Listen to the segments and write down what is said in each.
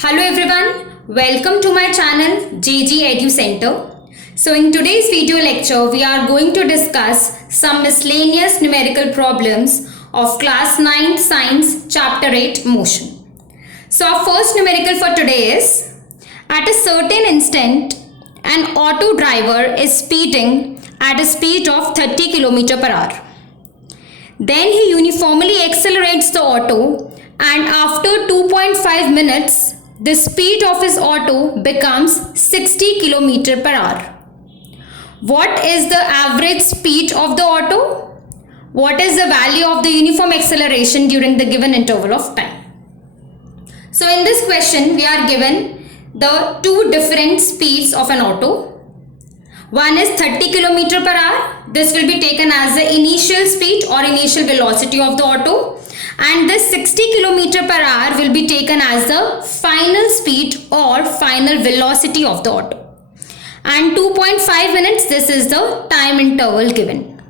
Hello everyone, welcome to my channel JG Edu Center. So in today's video lecture, we are going to discuss some miscellaneous numerical problems of class 9th science chapter 8 motion. So our first numerical for today is, at a certain instant, an auto driver is speeding at a speed of 30 km per hour. Then he uniformly accelerates the auto, and after 2.5 minutes, the speed of his auto becomes 60 km per hour. What is the average speed of the auto? What is the value of the uniform acceleration during the given interval of time? So in this question, we are given the two different speeds of an auto. One is 30 km per hour. This will be taken as the initial speed or initial velocity of the auto. And this 60 km per hour will be taken as the final speed or final velocity of the auto. And 2.5 minutes, this is the time interval given.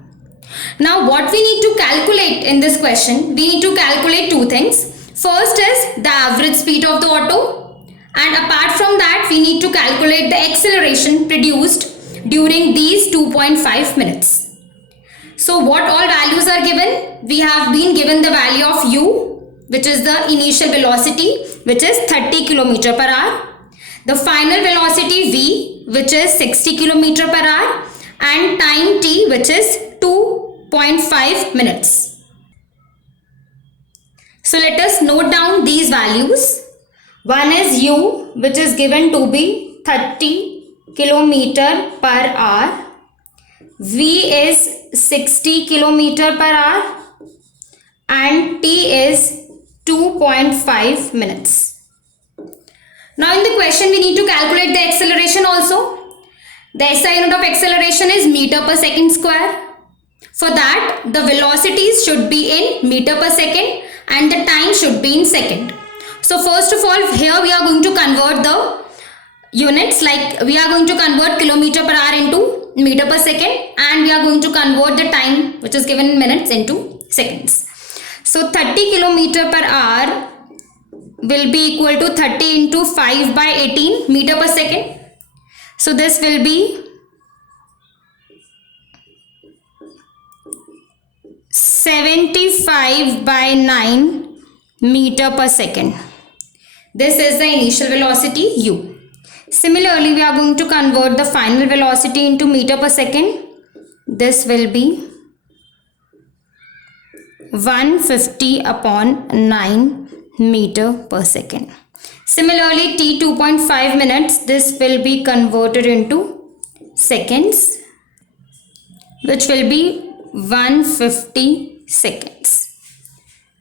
Now what we need to calculate in this question, we need to calculate two things. First is the average speed of the auto, and apart from that we need to calculate the acceleration produced during these 2.5 minutes. So what all values are given? We have been given the value of u, which is the initial velocity, which is 30 km per hour. The final velocity v, which is 60 km per hour, and time t, which is 2.5 minutes. So let us note down these values. One is u, which is given to be 30 km per hour. V is 60 km per hour and T is 2.5 minutes. Now in the question we need to calculate the acceleration also. The SI unit of acceleration is meter per second square. For that the velocities should be in meter per second and the time should be in second. So first of all, here we are going to convert the units, like we are going to convert kilometer per hour into meter per second, and we are going to convert the time, which is given in minutes, into seconds. So 30 km per hour will be equal to 30 into 5 by 18 meter per second. So this will be 75 by 9 meter per second. This is the initial velocity u. Similarly, we are going to convert the final velocity into meter per second. This will be 150 upon 9 meter per second. Similarly, t 2.5 minutes, this will be converted into seconds, which will be 150 seconds.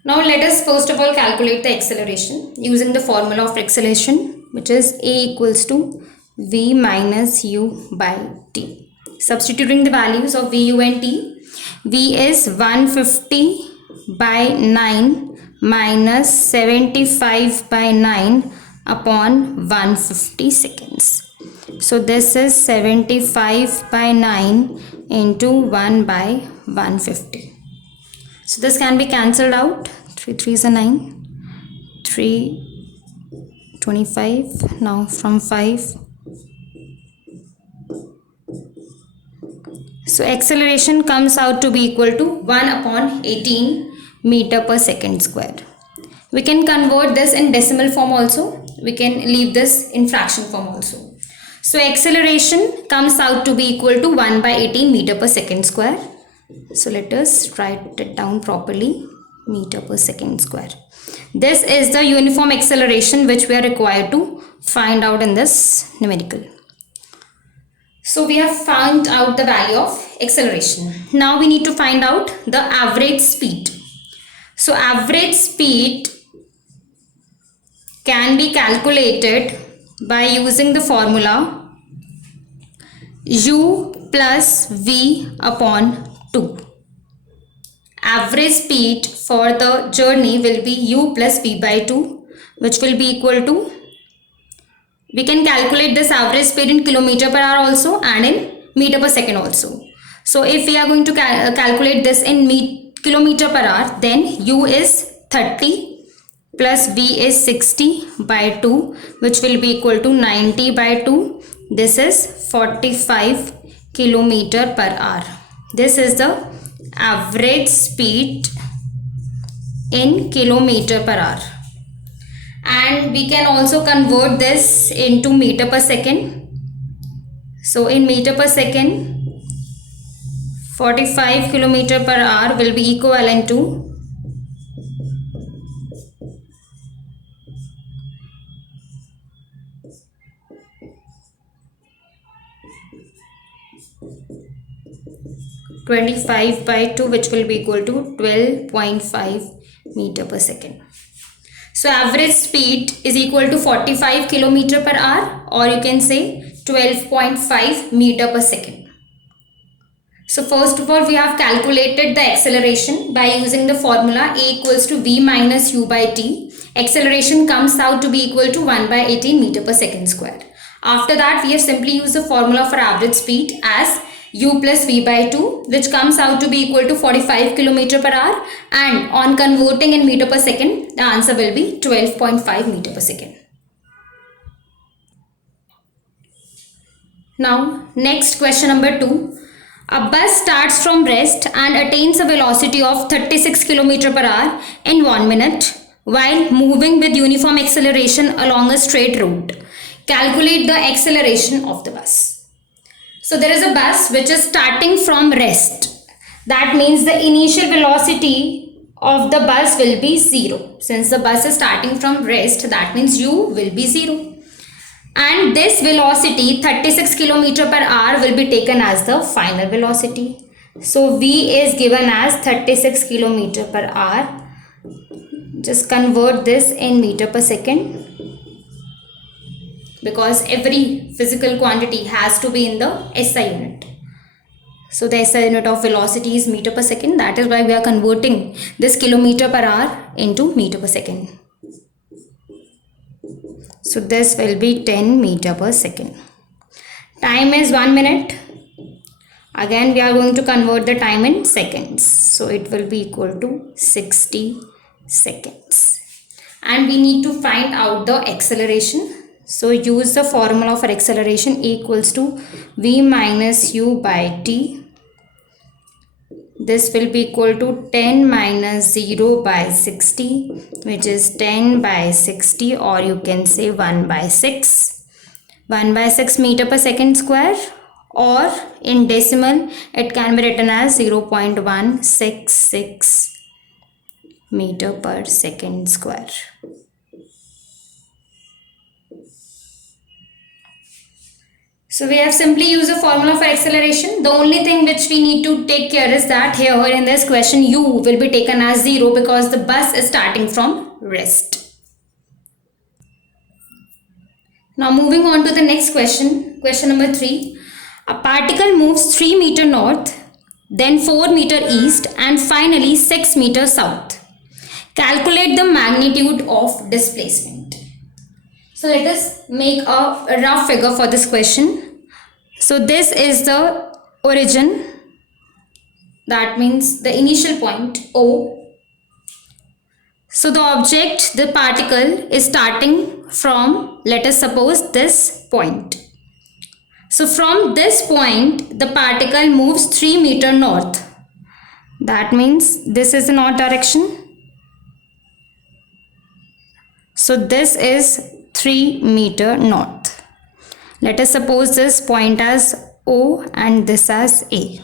Now let us first of all calculate the acceleration using the formula of acceleration, which is a equals to v minus u by t. Substituting the values of v, u and t, v is 150 by 9 minus 75 by 9 upon 150 seconds. So this is 75 by 9 into 1 by 150. So this can be cancelled out. 3 3s are 9, 3 25. Now from 5. So acceleration comes out to be equal to 1 upon 18 meter per second square. We can convert this in decimal form also. We can leave this in fraction form also. So acceleration comes out to be equal to 1 by 18 meter per second square. So let us write it down properly, meter per second square. This is the uniform acceleration which we are required to find out in this numerical. So we have found out the value of acceleration. Now we need to find out the average speed. So average speed can be calculated by using the formula u plus v upon 2. Average speed for the journey will be u plus v by 2, which will be equal to, we can calculate this average speed in kilometer per hour also and in meter per second also. So if we are going to calculate this in kilometer per hour, then u is 30 plus V is 60 by 2, which will be equal to 90 by 2. This is 45 kilometer per hour. This is the average speed in kilometer per hour. And we can also convert this into meter per second. So in meter per second, 45 kilometer per hour will be equivalent to 25 by 2, which will be equal to 12.5 meter per second. So average speed is equal to 45 kilometer per hour, or you can say 12.5 meter per second. So first of all, we have calculated the acceleration by using the formula A equals to V minus U by T. Acceleration comes out to be equal to 1 by 18 meter per second square. After that, we have simply used the formula for average speed as U plus V by 2, which comes out to be equal to 45 kilometer per hour, and on converting in meter per second, the answer will be 12.5 meter per second. Now, next question number 2. A bus starts from rest and attains a velocity of 36 km per hour in 1 minute while moving with uniform acceleration along a straight route. Calculate the acceleration of the bus. So there is a bus which is starting from rest. That means the initial velocity of the bus will be 0. Since the bus is starting from rest, that means U will be 0. And this velocity 36 km per hour will be taken as the final velocity. So V is given as 36 km per hour. Just convert this in meter per second, because every physical quantity has to be in the SI unit. So the SI unit of velocity is meter per second. That is why we are converting this kilometer per hour into meter per second. So this will be 10 meter per second. Time is 1 minute. Again, we are going to convert the time in seconds. So it will be equal to 60 seconds. And we need to find out the acceleration. So use the formula for acceleration equals to V minus U by T. This will be equal to 10 minus 0 by 60, which is 10 by 60, or you can say 1 by 6. 1 by 6 meter per second square, or in decimal it can be written as 0.166 meter per second square. So we have simply used the formula for acceleration. The only thing which we need to take care is that here in this question U will be taken as 0 because the bus is starting from rest. Now moving on to the next question, question number 3. A particle moves 3 meter north, then 4 meter east, and finally 6 meter south. Calculate the magnitude of displacement. So let us make a rough figure for this question. So this is the origin, that means the initial point O. So the object, the particle, is starting from, let us suppose, this point. So from this point, the particle moves 3 meter north. That means this is the north direction. So this is 3 meter north. Let us suppose this point as O and this as A.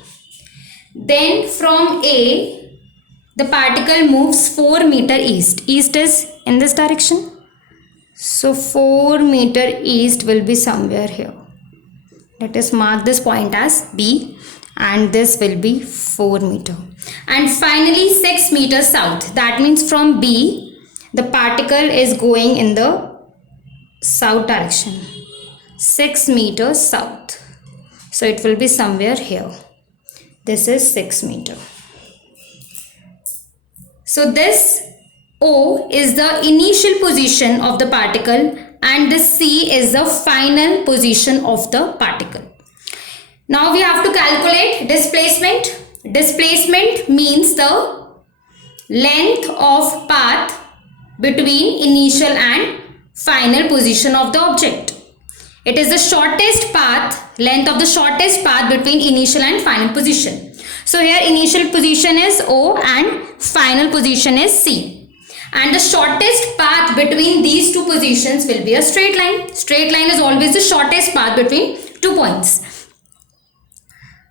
Then from A, the particle moves 4 meter east. East is in this direction. So 4 meter east will be somewhere here. Let us mark this point as B, and this will be 4 meter. And finally 6 meter south. That means from B, the particle is going in the south direction. 6 meters south. So it will be somewhere here. This is 6 meter. So this O is the initial position of the particle and this C is the final position of the particle. Now we have to calculate displacement. Displacement means the length of path between initial and final position of the object. It is the shortest path, length of the shortest path between initial and final position. So here initial position is O and final position is C. And the shortest path between these two positions will be a straight line. Straight line is always the shortest path between 2 points.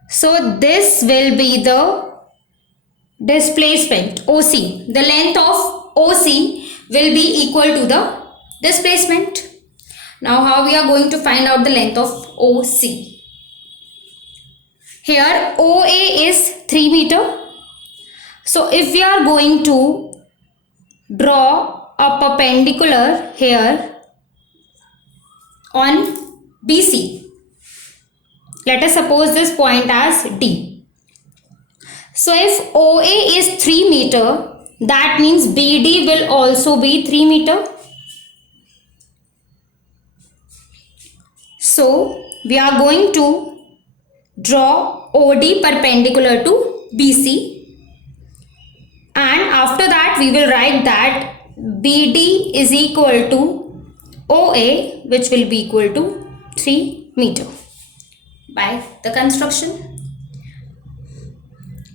So this will be the displacement OC. The length of OC will be equal to the displacement. Now how we are going to find out the length of OC? Here OA is 3 meter. So if we are going to draw a perpendicular here on BC, let us suppose this point as D. So if OA is 3 meter, that means BD will also be 3 meter. So we are going to draw OD perpendicular to BC, and after that we will write that BD is equal to OA, which will be equal to 3 meter by the construction.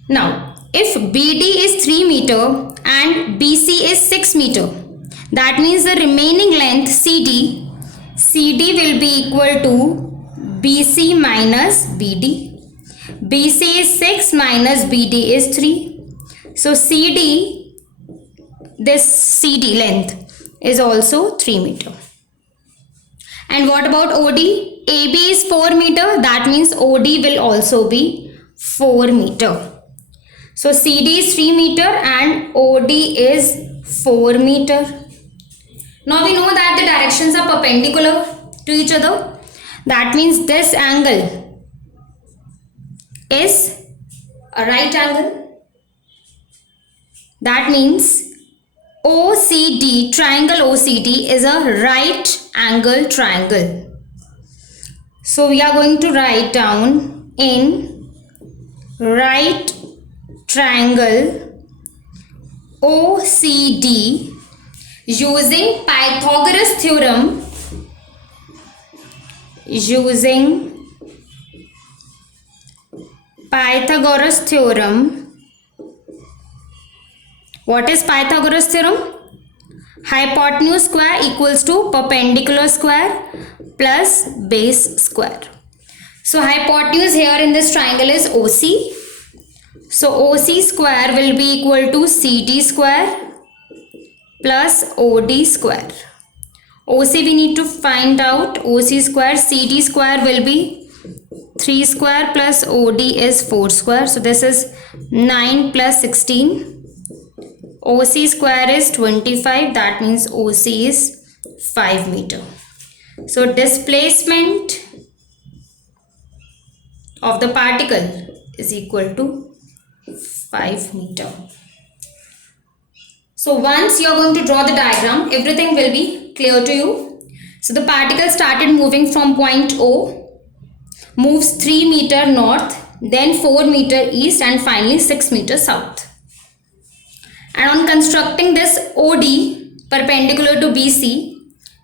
Now if BD is 3 meter and BC is 6 meter, that means the remaining length CD will be equal to BC minus BD. BC is 6 minus BD is 3. So this CD length is also 3 meter. And what about OD? AB is 4 meter, that means OD will also be 4 meter. So CD is 3 meter and OD is 4 meter. Now we know that the directions are perpendicular to each other. That means this angle is a right angle. That means OCD, triangle OCD is a right angle triangle. So we are going to write down in right triangle OCD using Pythagoras theorem. What is Pythagoras theorem? Hypotenuse square equals to perpendicular square plus base square. So hypotenuse here in this triangle is OC. So OC square will be equal to CD square plus OD square. OC we need to find out. OC square, CD square will be 3 square plus OD is 4 square. So this is 9 plus 16. OC square is 25. That means OC is 5 meter. So displacement of the particle is equal to 5 meter. So once you are going to draw the diagram, everything will be clear to you. So the particle started moving from point O, moves 3 meter north, then 4 meter east and finally 6 meter south. And on constructing this OD perpendicular to BC,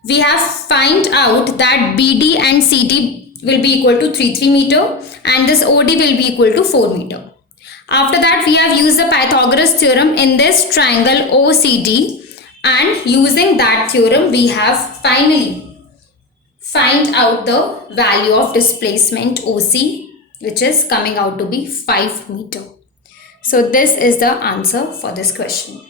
we have find out that BD and CD will be equal to 3 meter and this OD will be equal to 4 meter. After that we have used the Pythagoras theorem in this triangle OCD, and using that theorem we have finally find out the value of displacement OC, which is coming out to be 5 meter. So this is the answer for this question.